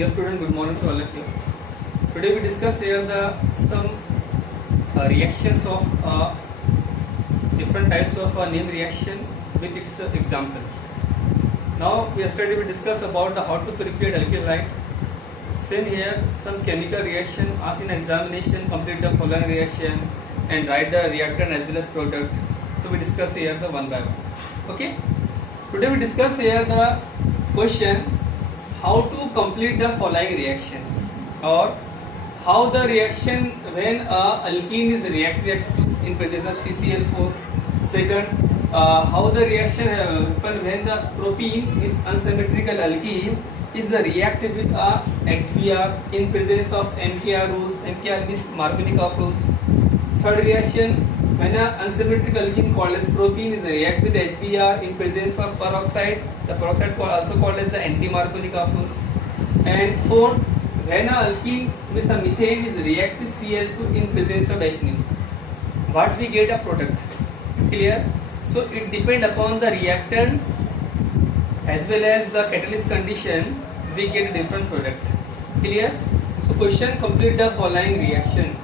Dear student, good morning to all of you. Today we discuss here the some reactions of different types of name reaction with its example. Now we discuss about how to prepare alkyl right. Same here, some chemical reaction. Ask in examination, complete the following reaction and write the reactant as well as product. So we discuss here the one by one. Okay. Today we discuss here the question how to complete the following reactions, or how the reaction when alkene is reacted in presence of CCl4. Second, how the reaction happen when the propene is unsymmetrical alkene is reacted with HBr in presence of MKR rules. MKR means Markovnikov rules. Third reaction, when an unsymmetrical alkene called as propene is reacted with HBr in presence of peroxide, the peroxide also called as the anti-Markovnikov rules. And fourth, when an alkene with a methane is reacted with Cl2 in presence of HNO, what we get a product. Clear? So it depends upon the reactant as well as the catalyst condition, we get a different product. Clear? So question, complete the following reaction.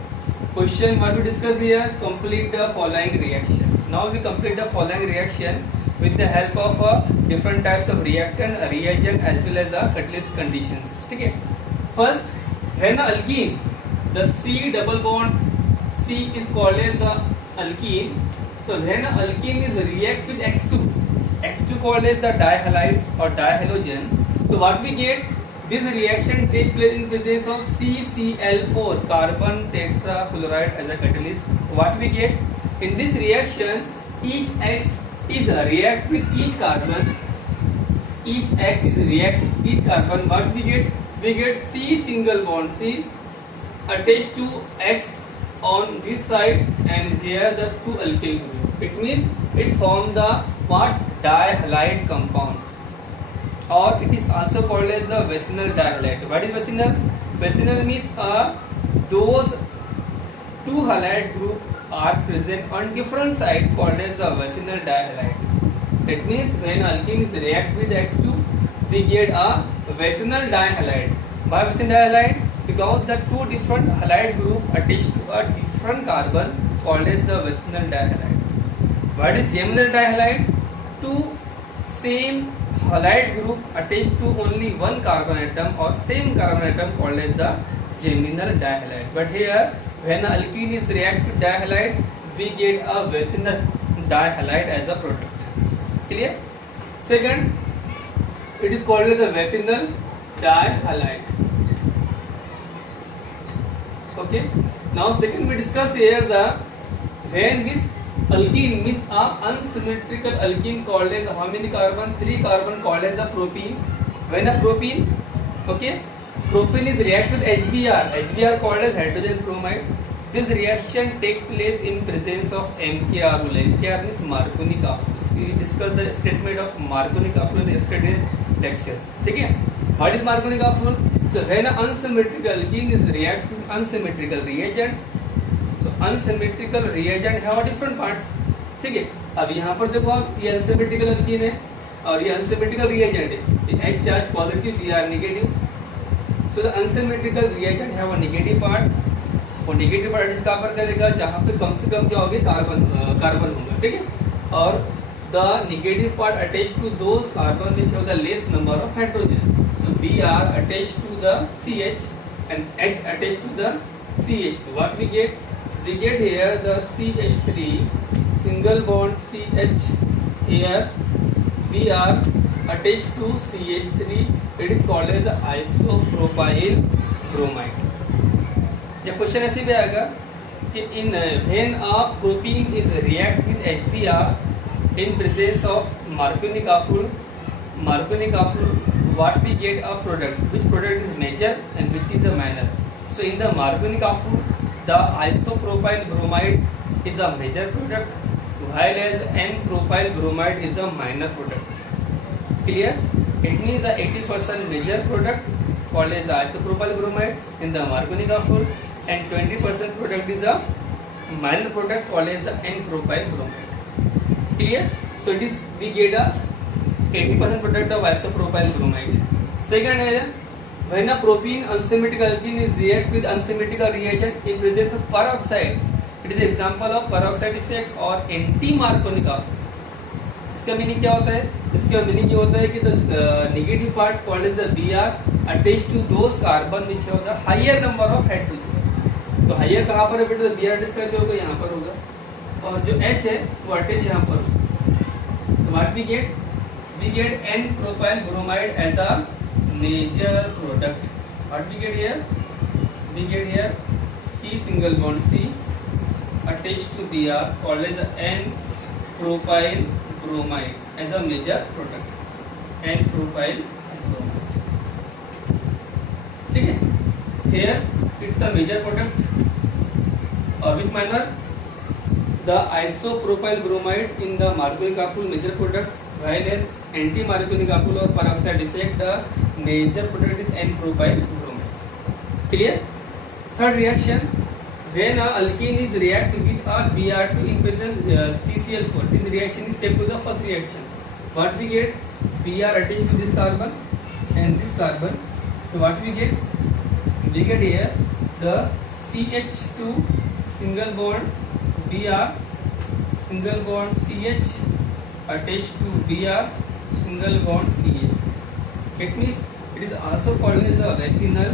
Question what we discuss here, complete the following reaction. Now we complete the following reaction with the help of different types of reactant, reagent as well as catalyst conditions. Okay. First, when the alkene, the C double bond C is called as the alkene. So when the alkene is react with X2 called as the dihalides or dihalogen. So what we get? This reaction takes place in presence of CCl4, carbon tetrachloride as a catalyst. What we get? In this reaction, each X is react with each carbon. Each X is react with each carbon. What we get? We get C single bond C attached to X on this side and here the two alkyl group. It means it forms the what? Dihalide compound. Or it is also called as the vicinal dihalide. What is vicinal? Vicinal means those two halide group are present on different side called as the vicinal dihalide. That means when alkene is react with X2, we get a vicinal dihalide. Why vicinal dihalide? Because the two different halide group attached to a different carbon called as the vicinal dihalide. What is geminal dihalide? Two same halide group attached to only one carbon atom or same carbon atom called as the geminal dihalide. But here when alkene is react with dihalide, we get a vicinal dihalide as a product. Clear? Second, it is called as the vicinal dihalide. Okay. Now second we discuss here the when this alkene means unsymmetrical alkene called as how many carbon? 3 carbon called as the propene. When a propene, okay, propene is reacted with HBr. HBr called as hydrogen bromide. This reaction takes place in presence of MKR rule. MKR means Markovnikov rules. We discussed the statement of Markovnikov rule in yesterday's lecture. Okay. What is Markovnikov rule? So when an unsymmetrical alkene is react with unsymmetrical reagent, so unsymmetrical reagent have different parts. ठीक है. अब यहाँ पर देखो आप ये unsymmetrical alkene है और ये unsymmetrical reagent है. ये H charge positive, we are negative. So the unsymmetrical reagent have a negative part. वो negative part इसका पर करेगा जहाँ पे कम से कम क्या होगी कार्बन होगा. ठीक है. और the negative part attached to those carbon which have the less number of hydrogen. So Br attached to the CH and H attached to the CH2. What we get? We get here the CH3 single bond CH here Br attached to CH3. It is called as the isopropyl bromide. जब question ऐसे भी आएगा कि in when a propene is react with HBr in presence of Markovnikov rule, what we get a product, which product is major and which is a minor. So in the Markovnikov rule, the isopropyl bromide is a major product, while as N-propyl bromide is a minor product. Clear? It means a 80% major product called as the isopropyl bromide in the Markovnikov rule, and 20% product is a minor product called as the N-propyl bromide. Clear? So it is we get a 80% product of isopropyl bromide. Second है When a propene unsymmetrical alkene is react with unsymmetrical reagent in presence of peroxide, it is example of peroxide effect or anti-Marconi effect. इसका meaning क्या होता है? इसका meaning ये होता है कि the negative part called as the Br attached to those carbon which have the higher number of hydrogen. तो हायर कहाँ पर है बेटा? Br अटैच करके होगा यहाँ पर होगा, और जो H है वो अटैच यहाँ पर होगा. तो what we get N propyl bromide as a major product. What we get here? We get here C single bond C attached to Br called as N propyl bromide as a major product. N propyl bromide. ठीक है? Here it's a major product. Which manner? The isopropyl bromide in the Marconi Kapul major product, while as anti-Marconi Kapul or peroxide effect the major product is N-propyl bromide. Clear? Third reaction, when a alkene is react with a Br2 in presence CCl4, this reaction is same to the first reaction. What we get? Br attached to this carbon and this carbon. So what we get? We get here the CH2 single bond Br single bond CH attached to Br single bond CH. It means it is also called as a vacinal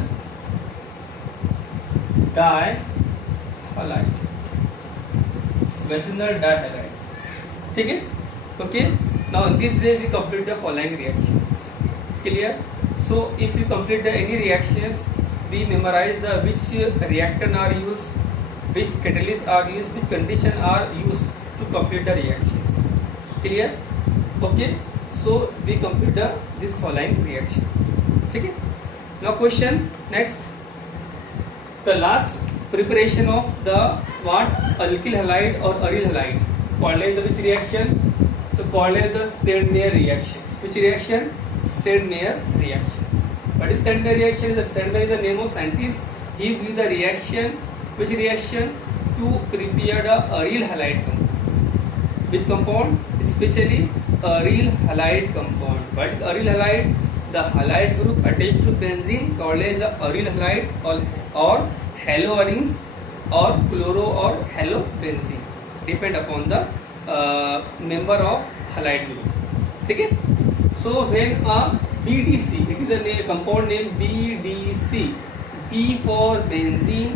dihalide. Vacinal dihalide. ठीक है? Okay. Now in this way we complete the following reactions. Clear? So if you complete any reactions, we memorize the which reactant are used, which catalysts are used, which condition are used to complete the reactions. Clear? Okay. So we complete this following reaction. ठीक है? Now question next. The last preparation of the what alkyl halide or aryl halide called as the which reaction? So called as the Sandmeyer reactions. Which reaction? Sandmeyer reactions. What is Sandmeyer reaction? Sandmeyer is the name of scientist. He gives the reaction. Which reaction? To prepare the aryl halide compound. Which compound? Especially aryl halide compound. What is aryl halide? The halide group attached to benzene called as the aryl halide or haloarenes or chloro or halobenzene, depend upon the member of halide group. ठीक है? So when a BDC, it is a compound name BDC, B for benzene,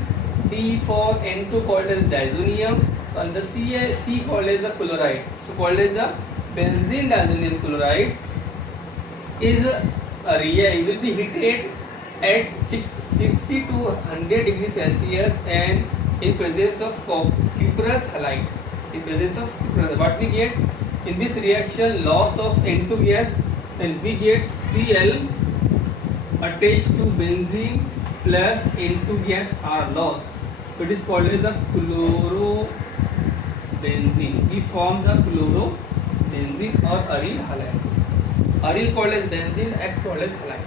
D for N2 called as diazonium, and the C called as the chloride. So called as the benzene diazonium chloride is it will be heated at 60 to 100 degrees Celsius and in presence of cuprous halide. In presence of cuprous, what we get in this reaction? Loss of N2 gas, and we get Cl attached to benzene plus N2 gas are lost. So it is called as the chlorobenzene. We form the chlorobenzene or aryl halide. Aryl called as benzene, X called as halide.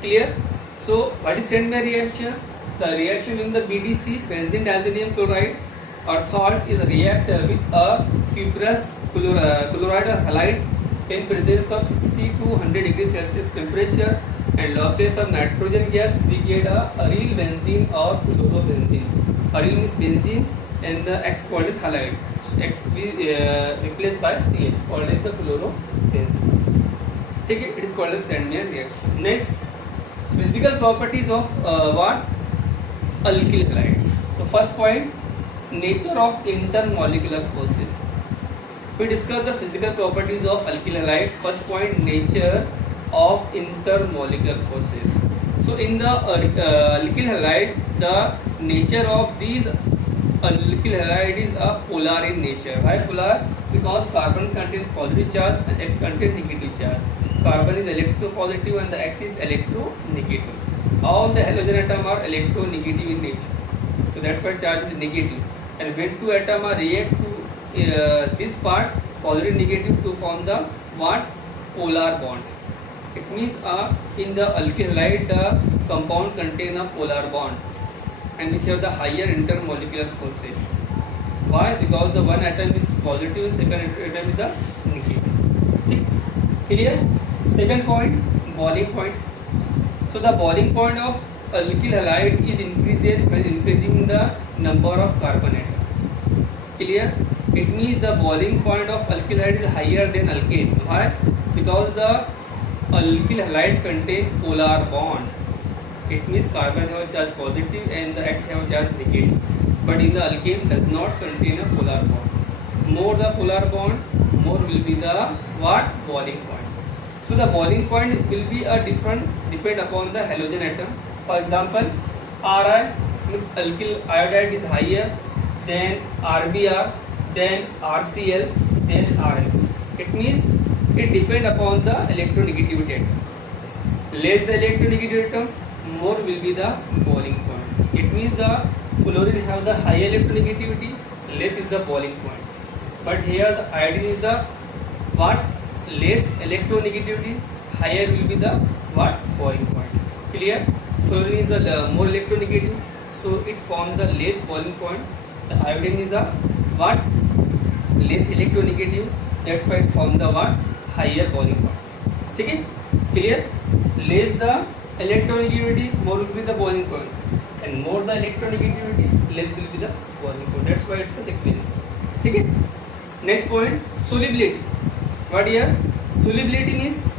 Clear? So what is Sandmeyer reaction? The reaction in the BDC, benzene diazonium chloride or salt, is react with a cuprous chloride or halide in presence of 60 to 100 degrees Celsius temperature and losses of nitrogen gas. We get a aryl benzene or chlorobenzene. Aryl means benzene and the X called as halide. X we replaced by Cl called as the chlorobenzene. ठीक है? It is called as Sandmeyer reaction. Next, physical properties of what? Alkyl halides. So first point, nature of intermolecular forces. We discuss the physical properties of alkyl halide. First point, nature of intermolecular forces. So in the alkyl halide, the nature of these alkyl halide is a polar in nature. Why polar? Because carbon contains positive charge and X contains negative charge. Carbon is electropositive and the X is electronegative. All the halogen atoms are electronegative in nature. So that's why charge is negative. And when two atoms are react to this part, positive negative, to form the what? Polar bond. It means in the alkyl halide the compound contain a polar bond and which have the higher intermolecular forces. Why? Because the one atom is positive, second atom is a negative. Clear? Second point, boiling point. So the boiling point of alkyl halide is increases when increasing the number of carbon atom. Clear? It means the boiling point of alkyl halide is higher than alkane. Why? Because the alkyl halide contain polar bond. It means carbon have a charge positive and the X have a charge negative. But in the alkane does not contain a polar bond. More the polar bond, more will be the what? Boiling point. So the boiling point will be a different depend upon the halogen atom. For example, Ri means alkyl iodide is higher than RBr, then RCl, then Rf. It means it depend upon the electronegativity atom. Less the electronegativity atom, more will be the boiling point. It means the fluorine have the high electronegativity, less is the boiling point. But here the iodine is the what? Less electronegativity, higher will be the what? Boiling point. Clear? Fluorine is the more electronegative, so it forms the less boiling point. The iodine is the what? Less electronegative, that's why it forms the what? Higher boiling point. Okay? Clear? Less the electronegativity, more will be the boiling point, and more the electronegativity, less will be the boiling point. That's why it's a sequence. Okay? Next point, solubility. What here? Solubility means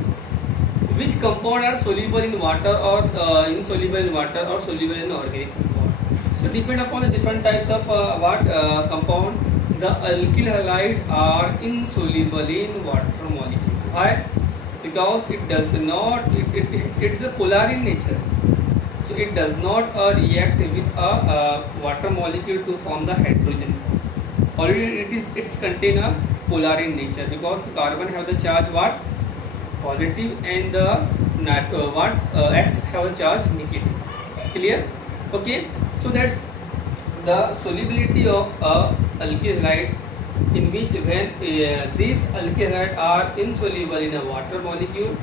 which compound are soluble in water or insoluble in water or soluble in organic compound. So depend upon the different types of compound. The alkyl halide are insoluble in water molecule. Why? Because it does not. It is a polar in nature. So it does not react with a water molecule to form the hydrogen. Already it's contain a polar in nature because carbon have the charge what? Positive and the X have a charge negative. Clear? Okay. So that's the solubility of alkyl halide, in which when these alkyl halide are insoluble in a water molecule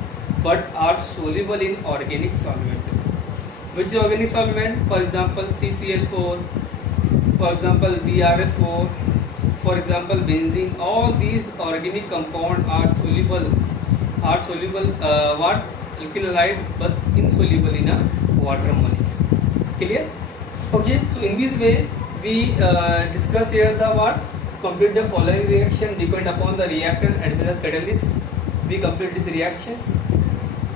but are soluble in organic solvent. Which organic solvent? For example, CCl4, for example BRF4, for example benzene. All these organic compounds are soluble what? Alkyl halide but insoluble in a water molecule. Clear? Okay, so in this way we discuss here the what? Complete the following reaction depend upon the reactant as well as catalyst. We complete these reactions.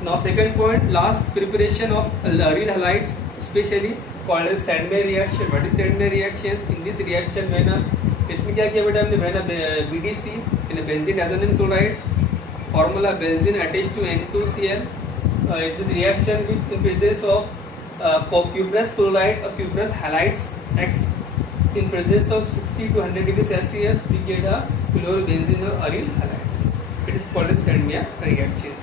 Now second point, last preparation of aryl halides, especially called as Sandmeyer reaction. What is Sandmeyer reactions? In this reaction when इसमें क्या किया बेटा हमने when BDC in a benzene diazonium chloride formula benzene attached to N2Cl. This reaction with in presence of cuprous chloride or cuprous halides X in presence of 60 to 100 degrees Celsius we get a chlorobenzene or aryl halides. It is called as Sandmeyer reactions.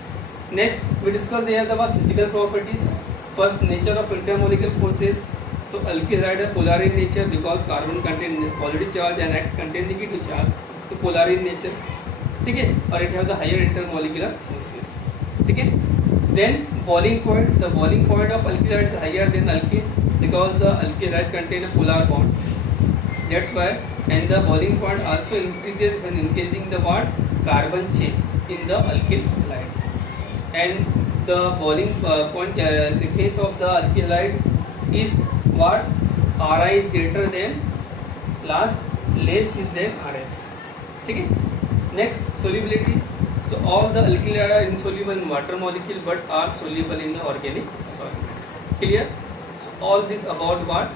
Next we discuss here the physical properties. First, nature of intermolecular forces. So alkyl halide are polar in nature because carbon contain positive charge and X contain negative charge. So polar in nature. Okay, or it has the higher intermolecular forces. Okay. Then boiling point. The boiling point of alkyl halide is higher than alkane because the alkyl halide contain a polar bond. That's why, and the boiling point also increases when increasing the what? Carbon chain in the alkyl halides. And the boiling point thickness of the alkyl halide is what? Ri is greater than less is than Rf. Okay. Next, solubility. So all the alkyl halide are insoluble in water molecule but are soluble in the organic solvent. Clear? So all this about what?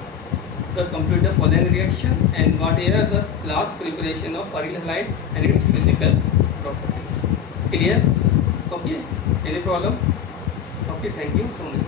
The complete the following reaction and what here the last preparation of aryl halide and its physical properties. Clear? Okay. Any problem? Okay. Thank you so much.